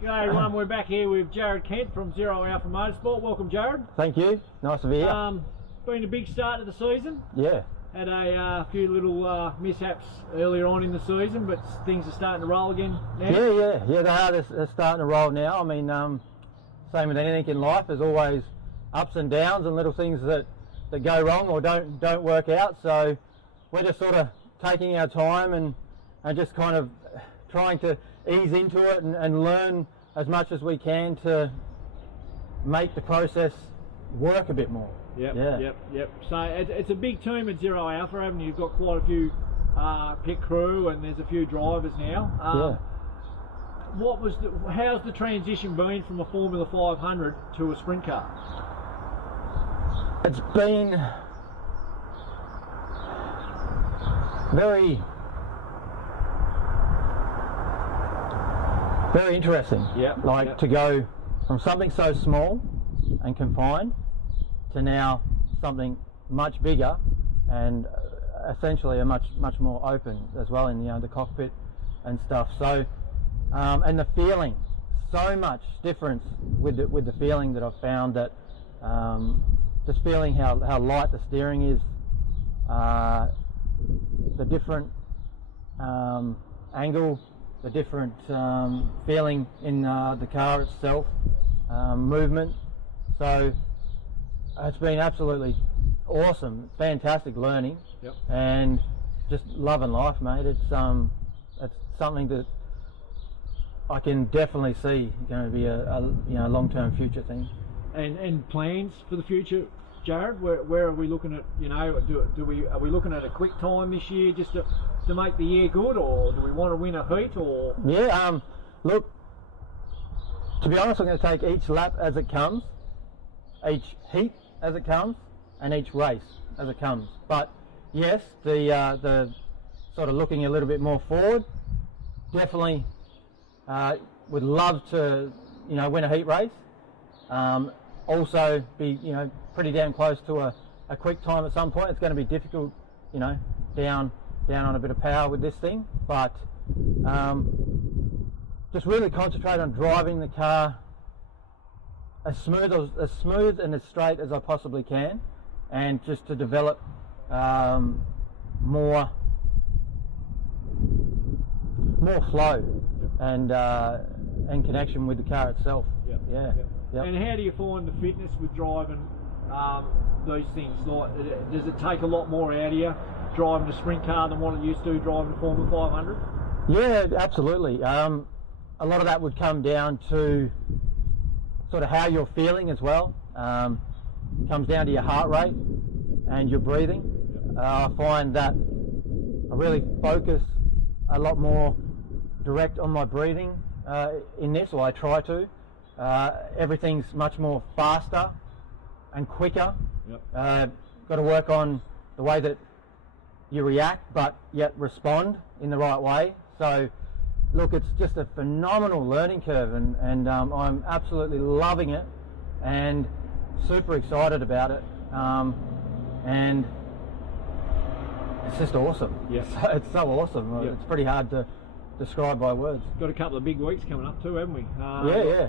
G'day everyone, we're back here with Jared Kent from Zero Alpha Motorsport. Welcome, Jared. Thank you. Nice to be here. Been a big start to the season. Yeah. Had a few little mishaps earlier on in the season, but things are starting to roll again now. Yeah. They are. They're starting to roll now. I mean, same with anything in life. There's always ups and downs and little things that go wrong or don't work out. So we're just sort of taking our time and just kind of trying to ease into it and learn as much as we can to make the process work a bit more. Yep. So it's a big team at Zero Alpha, haven't you? You've got quite a few pit crew and there's a few drivers now. How's the transition been from a Formula 500 to a sprint car? It's been very interesting. To go from something so small and confined to now something much bigger and essentially a much more open as well in the cockpit and stuff. So and the feeling, so much difference with the feeling that I've found, that just feeling how light the steering is, the different angle, the different feeling in the car itself, movement. So it's been absolutely awesome, fantastic learning, and just loving life, mate. It's something that I can definitely see going to be a long-term future thing. And plans for the future, Jared? Where are we looking at? Are we looking at a quick time this year just to make the year good, or do we want to win a heat? Or look, to be honest, I'm going to take each lap as it comes, each heat as it comes, and each race as it comes. But yes, the sort of looking a little bit more forward, definitely would love to win a heat race. Also be pretty damn close to a quick time at some point. It's going to be difficult, down on a bit of power with this thing, but just really concentrate on driving the car as smooth and as straight as I possibly can, and just to develop more flow and connection with the car itself. Yep. And how do you find the fitness with driving these things? Like, does it take a lot more out of you driving a sprint car than what it used to driving a Formula 500? Yeah, absolutely. A lot of that would come down to sort of how you're feeling as well. Comes down to your heart rate and your breathing. I find that I really focus a lot more direct on my breathing in this, or I try to. Everything's much more faster and quicker. Got to work on the way that you react, but yet respond in the right way. So look, it's just a phenomenal learning curve, and I'm absolutely loving it and super excited about it, and it's just awesome. It's so awesome. It's pretty hard to describe by words. Got a couple of big weeks coming up too, haven't we?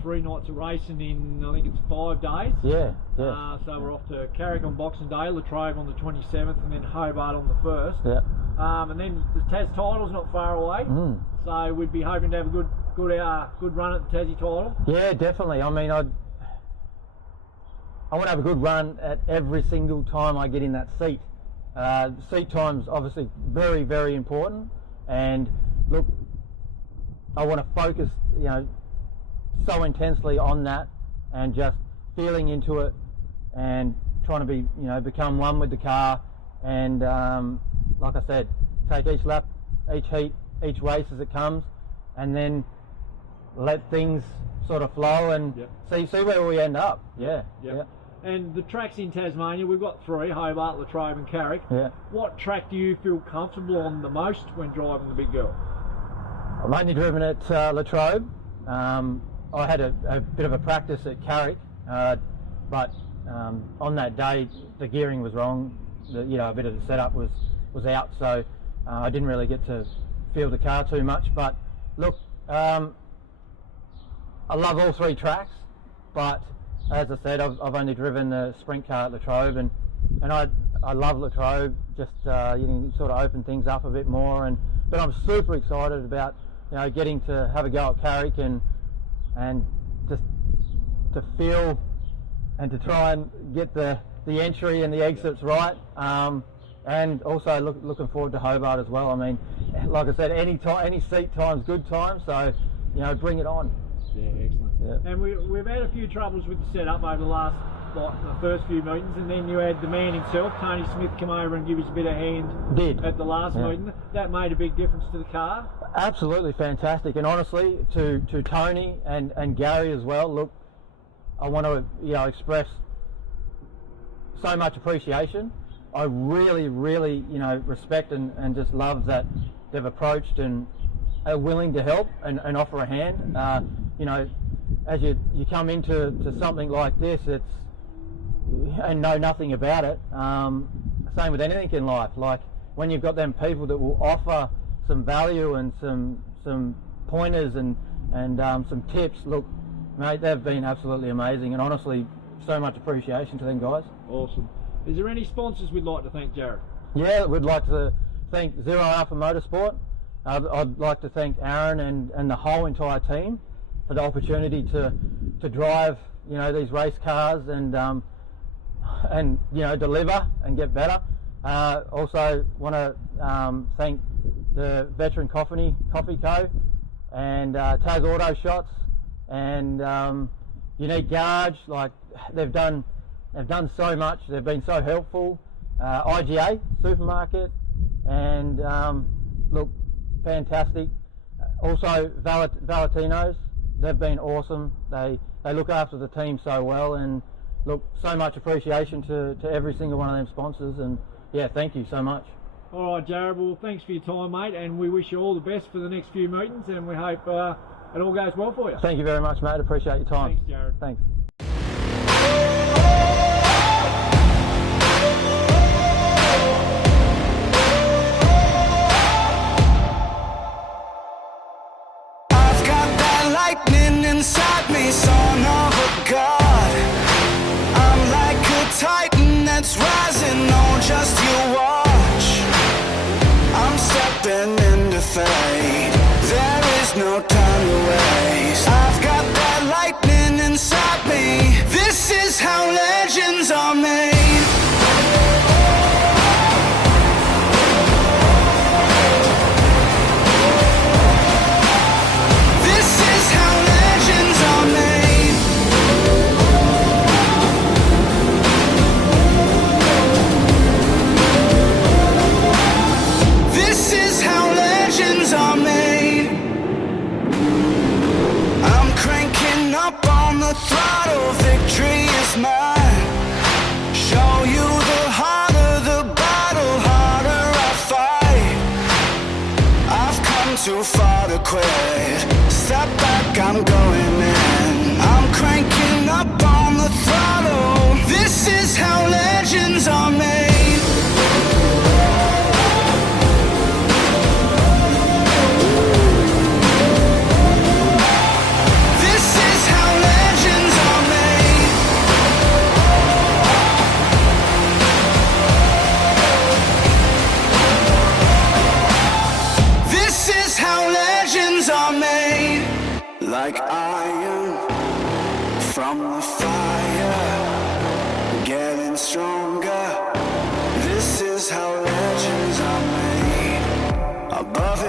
3 nights of racing in, I think it's 5 days. So we're off to Carrick on Boxing Day, Latrobe on the 27th, and then Hobart on the 1st. And then the Tas title's not far away, so we'd be hoping to have a good run at the Tassie title. Yeah, definitely. I mean, I want to have a good run at every single time I get in that seat. Seat time's obviously very, very important, and look, I want to focus, so intensely on that, and just feeling into it, and trying to be, become one with the car, and like I said, take each lap, each heat, each race as it comes, and then let things sort of flow and see where we end up. And the tracks in Tasmania, we've got 3, Hobart, Latrobe and Carrick. What track do you feel comfortable on the most when driving the big girl? I've only driven at Latrobe. I had a bit of a practice at Carrick, but on that day the gearing was wrong. A bit of the setup was out, so I didn't really get to feel the car too much. But look, I love all three tracks, but as I said, I've only driven the sprint car at Latrobe, and I love Latrobe. Just you can sort of open things up a bit more, but I'm super excited about getting to have a go at Carrick and just to feel and to try and get the entry and the exits right, and also looking forward to Hobart as well. I mean, like I said, any seat time's good time, so bring it on. Yeah, excellent. Yeah. And we've had a few troubles with the setup over the first few meetings, and then you had the man himself, Tony Smith, come over and give us a bit of hand at the last meeting. That made a big difference to the car. Absolutely fantastic, and honestly, to Tony and Gary as well. Look, I want to express so much appreciation. I really respect and just love that they've approached and are willing to help and offer a hand. As you come into something like this, and know nothing about it. Same with anything in life. Like when you've got them people that will offer some value and some pointers and some tips. Look, mate, they've been absolutely amazing, and honestly, so much appreciation to them guys. Awesome. Is there any sponsors we'd like to thank, Jared? Yeah, we'd like to thank Zero Alpha Motorsport. I'd like to thank Aaron and the whole entire team for the opportunity to drive these race cars and deliver and get better. Also want to thank the Veteran Coffee Co. and Tag Auto Shots and Unique Garage. Like they've done so much. They've been so helpful. IGA Supermarket and look, fantastic. Also Valentino's. They've been awesome. They look after the team so well, and look, so much appreciation to every single one of them sponsors, and yeah, thank you so much. All right, Jared, well, thanks for your time, mate, and we wish you all the best for the next few meetings, and we hope it all goes well for you. Thank you very much, mate. Appreciate your time. Thanks, Jared. Thanks. Inside me, son of a god, I'm like a titan that's rising, oh just you watch. I'm stepping into fate, there is no time to waste. I've got that lightning inside me, this is how legends are made. Throttle, victory is mine. Show you the harder the battle, harder I fight. I've come too far to quit. Step back, I'm going in. I'm cranking up on the throttle. This is how legends are made. Like iron from the fire, getting stronger. This is how legends are made. Above